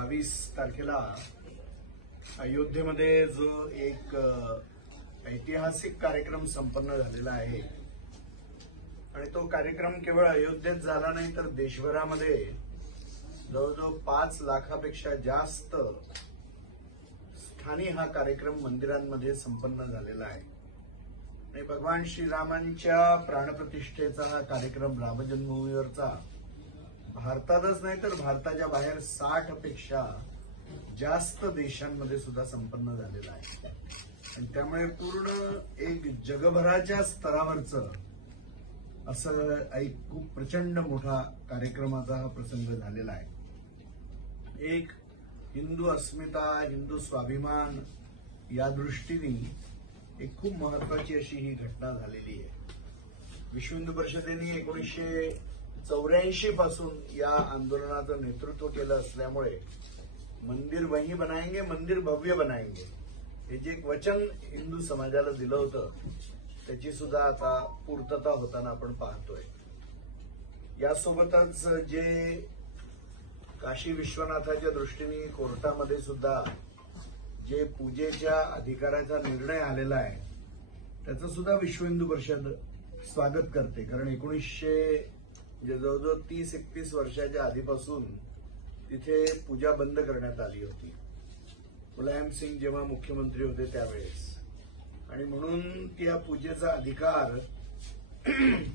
22 तारखेला अयोध्येमध्ये जो एक ऐतिहासिक कार्यक्रम संपन्न झालेला आहे आणि तो कार्यक्रम केवळ अयोध्येत झाला नाही तर देशभरामध्ये जवळजवळ 5 लाखापेक्षा जास्त स्थानी हा कार्यक्रम मंदिरांमध्ये संपन्न झालेला आहे आणि भगवान श्रीरामांच्या प्राणप्रतिष्ठेचा हा कार्यक्रम रामजन्मभूमीवरचा भारतातच नाही तर भारताच्या बाहेर 60 पेक्षा जास्त देशांमध्ये सुद्धा संपन्न झालेला आहे आणि त्यामुळे पूर्ण एक जगभराच्या स्तरावरचं असं एक खूप प्रचंड मोठा कार्यक्रमाचा हा प्रसंग झालेला आहे। एक हिंदू अस्मिता, हिंदू स्वाभिमान या दृष्टीने एक खूप महत्वाची अशी ही घटना झालेली आहे। विश्व हिंदू परिषदेने 1984 पासून या आंदोलनाचं नेतृत्व केलं असल्यामुळे मंदिर वही बनाएंगे, मंदिर भव्य बनाएंगे हे जे एक वचन हिंदू समाजाला दिलं होतं त्याची सुद्धा आता पूर्तता होताना आपण पाहतोय। यासोबतच जे काशी विश्वनाथाच्या दृष्टीने कोर्टामध्ये सुद्धा जे पूजेच्या अधिकाराचा निर्णय आलेला आहे त्याचं सुद्धा विश्व हिंदू परिषद स्वागत करते, कारण जवळजवळ 30-31 वर्षाच्या आधीपासून तिथे पूजा बंद करण्यात आली होती मुलायम सिंग जेव्हा मुख्यमंत्री होते त्यावेळेस, आणि म्हणून त्या पूजेचा अधिकार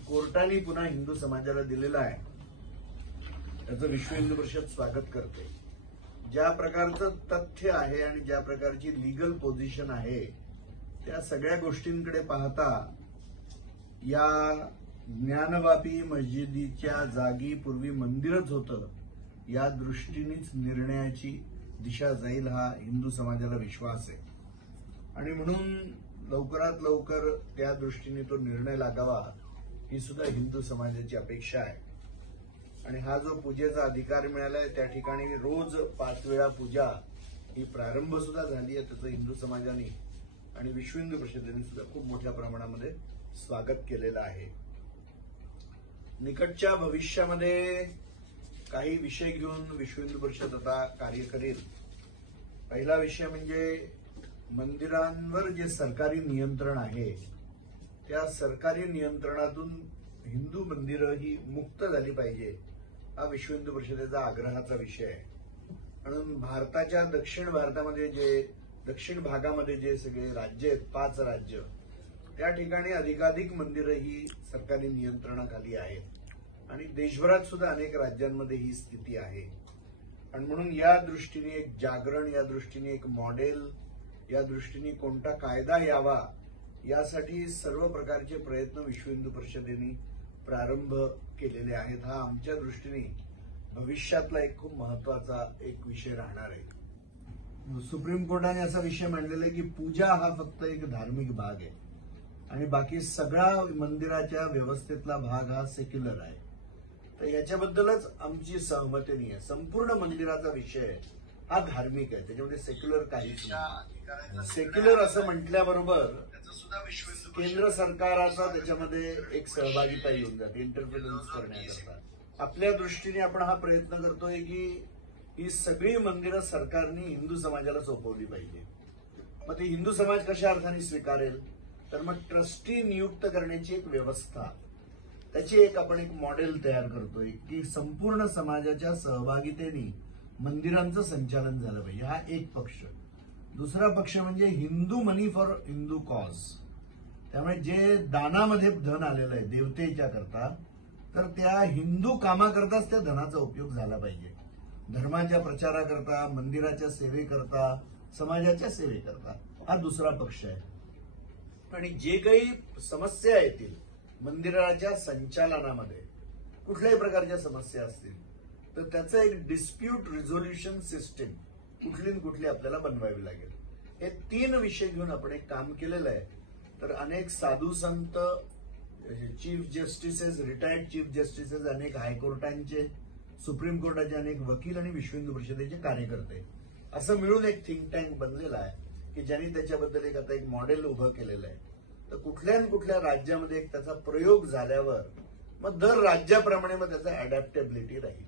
कोर्टाने पुन्हा हिंदू समाजाला दिलेला आहे त्याचं विश्व हिंदू परिषद स्वागत करते। ज्या प्रकारचं तथ्य आहे आणि ज्या प्रकारची लीगल पोझिशन आहे त्या सगळ्या गोष्टींकडे पाहता या ज्ञानवापी मस्जिदीच्या जागी पूर्वी मंदिरच होतं या दृष्टीनेच निर्णयाची दिशा जाईल हा हिंदू समाजाला विश्वास आहे आणि म्हणून लवकरात लवकर त्या दृष्टीने तो निर्णय लागावा ही सुद्धा हिंदू समाजाची अपेक्षा आहे। आणि हा जो पूजेचा अधिकार मिळालाय त्या ठिकाणी रोज 5 वेळा पूजा ही प्रारंभ सुद्धा झाली आहे, त्याचं हिंदू समाजाने आणि विश्व हिंदू परिषदेने सुद्धा खूप मोठ्या प्रमाणामध्ये स्वागत केलेलं आहे। निकटच्या भविष्यामध्ये काही विषय घेऊन विश्व हिंदू परिषद आता कार्य करेल। पहिला विषय म्हणजे मंदिरांवर जे सरकारी नियंत्रण आहे त्या सरकारी नियंत्रणातून हिंदू मंदिरं ही मुक्त झाली पाहिजे हा विश्व हिंदू परिषदेचा आग्रहाचा विषय आहे। म्हणून भारताच्या दक्षिण भागामध्ये जे सगळे राज्य आहेत 5 राज्य त्या ठिकाणी अधिकाधिक मंदिरं ही सरकारी नियंत्रणाखाली आहेत आणि देशभरात सुद्धा अनेक राज्यांमध्ये ही स्थिती आहे आणि म्हणून या दृष्टीने एक जागरण, या दृष्टीने एक मॉडेल, या दृष्टीने कोणता कायदा यावा यासाठी सर्व प्रकारचे प्रयत्न विश्व हिंदू परिषदेने प्रारंभ केलेले आहेत। हा आमच्या दृष्टीने भविष्यातला एक खूप महत्वाचा एक विषय राहणार आहे। सुप्रीम कोर्टाने असा विषय मांडलेला आहे की पूजा हा फक्त एक धार्मिक भाग आहे आणि बाकी सगळा मंदिराच्या व्यवस्थेतला भाग हा सेक्युलर आहे, तर याच्याबद्दलच आमची सहमती नाही आहे। संपूर्ण मंदिराचा विषय हा धार्मिक आहे, त्याच्यामध्ये सेक्युलर काहीच नाही। सेक्युलर असं म्हटल्याबरोबर केंद्र सरकाराचा त्याच्यामध्ये एक सहभागिता येऊन जाते इंटरफेरन्स करण्याकरता। आपल्या दृष्टीने आपण हा प्रयत्न करतोय की ही सगळी मंदिरं सरकारने हिंदू समाजाला सोपवली पाहिजे। मग ते हिंदू समाज कशा अर्थाने स्वीकारेल, तर मग ट्रस्टी नियुक्त करण्याची एक व्यवस्था, त्याची आपण एक मॉडेल तयार करतोय की संपूर्ण समाजाच्या सहभागितेने मंदिरांचं संचालन झालं पाहिजे, हा एक पक्ष। दुसरा पक्ष म्हणजे हिंदू मनी फॉर हिंदू कॉज, त्यामुळे जे दानामध्ये धन आलेलं आहे देवतेच्या करता तर त्या हिंदू कामाकरताच त्या धनाचा उपयोग झाला पाहिजे, धर्माच्या प्रचाराकरता, मंदिराच्या सेवेकरता, समाजाच्या सेवेकरता, हा दुसरा पक्ष आहे। आणि जे काही समस्या येतील मंदिराच्या संचालनामध्ये कुठल्याही प्रकारच्या समस्या असतील तर त्याचं एक डिस्प्यूट रिझोल्युशन सिस्टीम कुठली आपल्याला बनवावी लागेल। हे 3 विषय घेऊन आपण एक काम केलेलं आहे, तर अनेक साधू संत, chief justices, retired chief justices, अनेक हायकोर्टांचे, सुप्रीम कोर्टाचे अनेक वकील आणि विश्व हिंदू परिषदेचे कार्यकर्ते असं मिळून एक थिंक टँक बनलेला आहे की ज्यांनी त्याच्याबद्दल आता एक मॉडेल उभं केलेलं आहे। तर कुठल्या राज्यामध्ये एक त्याचा प्रयोग झाल्यावर मग दर राज्याप्रमाणे मग त्याचा अडॅप्टेबिलिटी राहील।